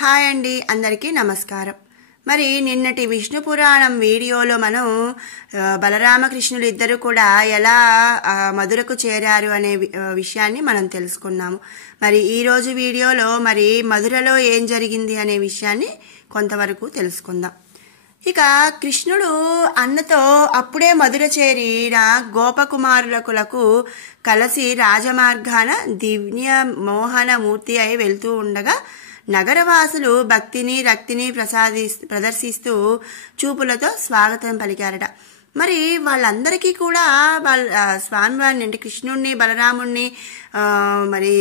Hi అండి, అందరికీ నమస్కారం. మరి నిన్నటి విష్ణు పురాణం వీడియోలో మనం బలరామకృష్ణులు ఇద్దరు కూడా ఎలా మధురకు చేరారు అనే విషయాన్ని మనం తెలుసుకున్నాము. మరి ఈరోజు వీడియోలో మరి మధురలో ఏం జరిగింది అనే విషయాన్ని కొంతవరకు తెలుసుకుందాం. ఇక కృష్ణుడు అన్నతో అప్పుడే మధుర చేరిన గోపకుమారులకు కలిసి రాజమార్గాన దివ్య మోహన మూర్తి అయి వెళ్తూ ఉండగా నగరవాసులు భక్తిని రక్తిని ప్రదర్శిస్తూ చూపులతో స్వాగతం పలికారట. మరి వాళ్ళందరికీ కూడా స్వామివారిని అంటే కృష్ణుడిని బలరాముడిని మరి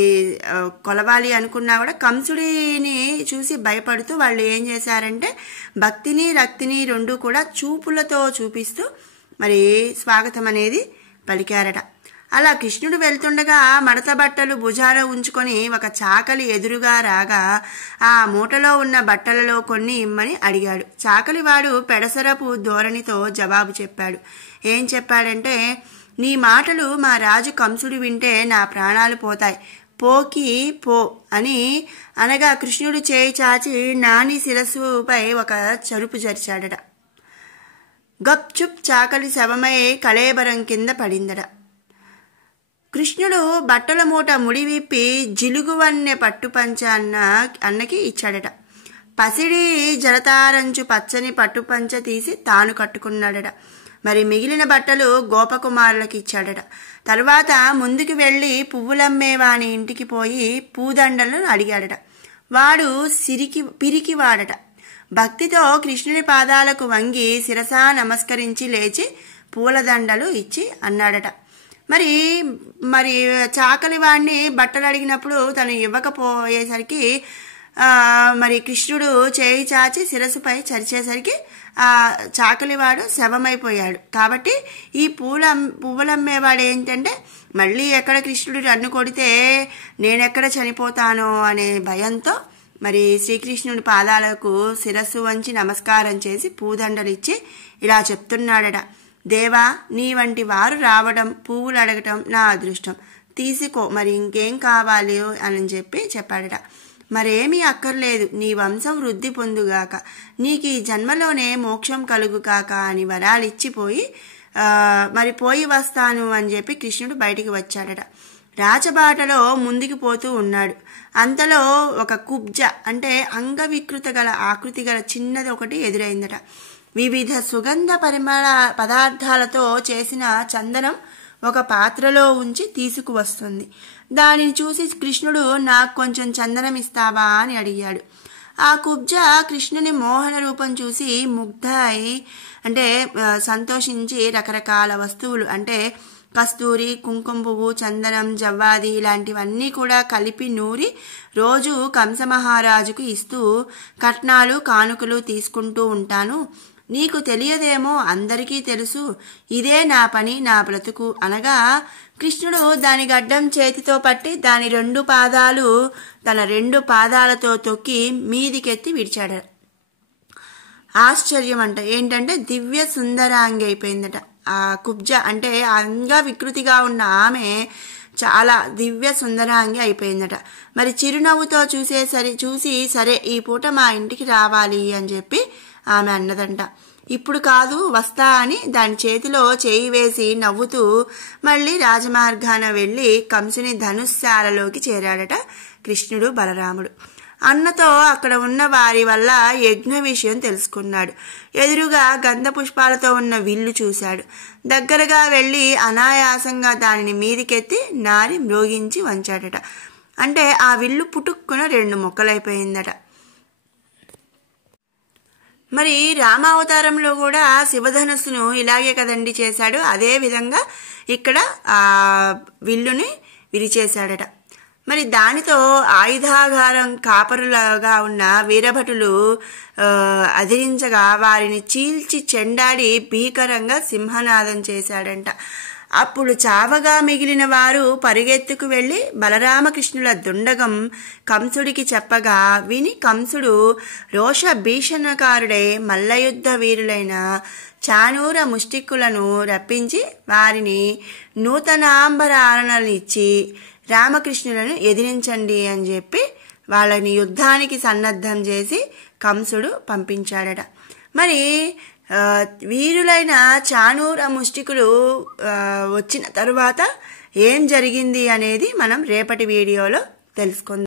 కొలవాలి అనుకున్నా కూడా కంసుడిని చూసి భయపడుతూ వాళ్ళు ఏం చేశారంటే భక్తిని రక్తిని రెండు కూడా చూపులతో చూపిస్తూ మరి స్వాగతం అనేది పలికారట. అలా కృష్ణుడు వెళ్తుండగా మడత బట్టలు భుజాన ఉంచుకొని ఒక చాకలి ఎదురుగా రాగా ఆ మూటలో ఉన్న బట్టలలో కొన్ని ఇమ్మని అడిగాడు. చాకలివాడు పెడసరపు ధోరణితో జవాబు చెప్పాడు. ఏం చెప్పాడంటే, నీ మాటలు మా రాజు కంసుడు వింటే నా ప్రాణాలు పోతాయి, పోకి పో అని అనగా కృష్ణుడు చేయి చాచి నాని శిరస్సుపై ఒక చరుపు జరిచాడట. గప్చుప్ చాకలి శవమై కళేబరం కింద పడిందట. కృష్ణుడు బట్టల మూట ముడి విప్పి జిలుగువన్నె పట్టుపంచ అన్నకి ఇచ్చాడట. పసిడి జలతారంచు పచ్చని పట్టుపంచ తీసి తాను కట్టుకున్నాడట. మరి మిగిలిన బట్టలు గోపకుమారులకు ఇచ్చాడట. తర్వాత ముందుకు వెళ్లి పువ్వులమ్మేవాని ఇంటికి పోయి పూదండలను అడిగాడట. వాడు పిరికివాడట. భక్తితో కృష్ణుడి పాదాలకు వంగి శిరసా నమస్కరించి లేచి పూలదండలు ఇచ్చి అన్నాడట. మరి మరి చాకలి వాడిని బట్టలు అడిగినప్పుడు తను ఇవ్వకపోయేసరికి మరి కృష్ణుడు చేయి చాచి శిరస్సుపై చరిచేసరికి ఆ చాకలివాడు శవమైపోయాడు. కాబట్టి ఈ పువ్వులమ్మేవాడు ఏంటంటే మళ్ళీ ఎక్కడ కృష్ణుడు రన్ను కొడితే నేనెక్కడ చనిపోతానో అనే భయంతో మరి శ్రీకృష్ణుడి పాదాలకు శిరస్సు వంచి నమస్కారం చేసి పూదండలిచ్చి ఇలా చెప్తున్నాడట. దేవా, నీ వంటి వారు రావడం పువ్వులు అడగటం నా అదృష్టం, తీసుకో, మరి ఇంకేం కావాలి అని చెప్పాడట. మరేమీ అక్కర్లేదు, నీ వంశం వృద్ధి పొందుగాక, నీకు ఈ జన్మలోనే మోక్షం కలుగుగాక అని వరాలిచ్చిపోయి మరి పోయి వస్తాను అని చెప్పి కృష్ణుడు బయటికి వచ్చాడట. రాచబాటలో ముందుకు పోతూ ఉన్నాడు. అంతలో ఒక కుబ్జ అంటే అంగవికృత గల ఆకృతి గల చిన్నది ఒకటి ఎదురైందట. వివిధ సుగంధ పరిమళ పదార్థాలతో చేసిన చందనం ఒక పాత్రలో ఉంచి తీసుకువస్తుంది. దానిని చూసి కృష్ణుడు నాకు కొంచెం చందనం ఇస్తావా అని అడిగాడు. ఆ కుబ్జ కృష్ణుని మోహన రూపం చూసి ముగ్ధ అయి అంటే సంతోషించి రకరకాల వస్తువులు అంటే కస్తూరి, కుంకుమ పువ్వు, చందనం, జవ్వాది ఇలాంటివన్నీ కూడా కలిపి నూరి రోజు కంసమహారాజుకు ఇస్తూ కట్నాలు కానుకలు తీసుకుంటూ ఉంటాను. నీకు తెలియదేమో, అందరికీ తెలుసు, ఇదే నా పని, నా బ్రతుకు అనగా కృష్ణుడు దాని గడ్డం చేతితో పట్టి దాని తన రెండు పాదాలతో తొక్కి మీదికెత్తి విడిచాడు. ఆశ్చర్యం ఏంటంటే దివ్య సుందరాంగి అయిపోయిందట. ఆ కుబ్జ అంటే అంగ వికృతిగా ఉన్న ఆమె చాలా దివ్య సుందరాంగి అయిపోయిందట. మరి చిరునవ్వుతో చూసి సరే ఈ పూట మా ఇంటికి రావాలి అని చెప్పి ఆమె అన్నదంట. ఇప్పుడు కాదు, వస్తా అని దాని చేతిలో చేయి వేసి నవ్వుతూ మళ్ళీ రాజమార్గాన వెళ్లి కంసుని ధనుశాలలోకి చేరాడట కృష్ణుడు బలరాముడు. అన్నతో అక్కడ ఉన్న వారి వల్ల యజ్ఞ విషయం తెలుసుకున్నాడు. ఎదురుగా గంధ పుష్పాలతో ఉన్న విల్లు చూశాడు. దగ్గరగా వెళ్లి అనాయాసంగా దానిని మీదికెత్తి నారి మ్రోగించి వంచాడట. అంటే ఆ విల్లు పుటుక్కున 2 ముక్కలైపోయిందట. మరి రామావతారంలో కూడా శివధనుస్సును ఇలాగే కదండి చేశాడు. అదే విధంగా ఇక్కడ ఆ విల్లుని విరిచేశాడట. మరి దానితో ఆయుధాగారం కాపరులుగా ఉన్న వీరభటులు అదిరించగా వారిని చీల్చి చెండాడి భీకరంగా సింహనాదం చేశాడంట. అప్పుడు చావగా మిగిలిన వారు పరిగెత్తుకు వెళ్లి బలరామకృష్ణుల దుండగం కంసుడికి చెప్పగా విని కంసుడు రోష భీషణకారుడై మల్లయుద్ధ వీరులైన చానూర ముష్టిక్కులను రప్పించి వారిని నూతనాంబరాలనిచ్చి రామకృష్ణులను ఎదిరించండి అని చెప్పి వాళ్ళని యుద్ధానికి సన్నద్ధం చేసి కంసుడు పంపించాడట. మరి వీరులైన చాణూర ముష్టికులు వచ్చిన తరువాత ఏం జరిగింది అనేది మనం రేపటి వీడియోలో తెలుసుకుందాం.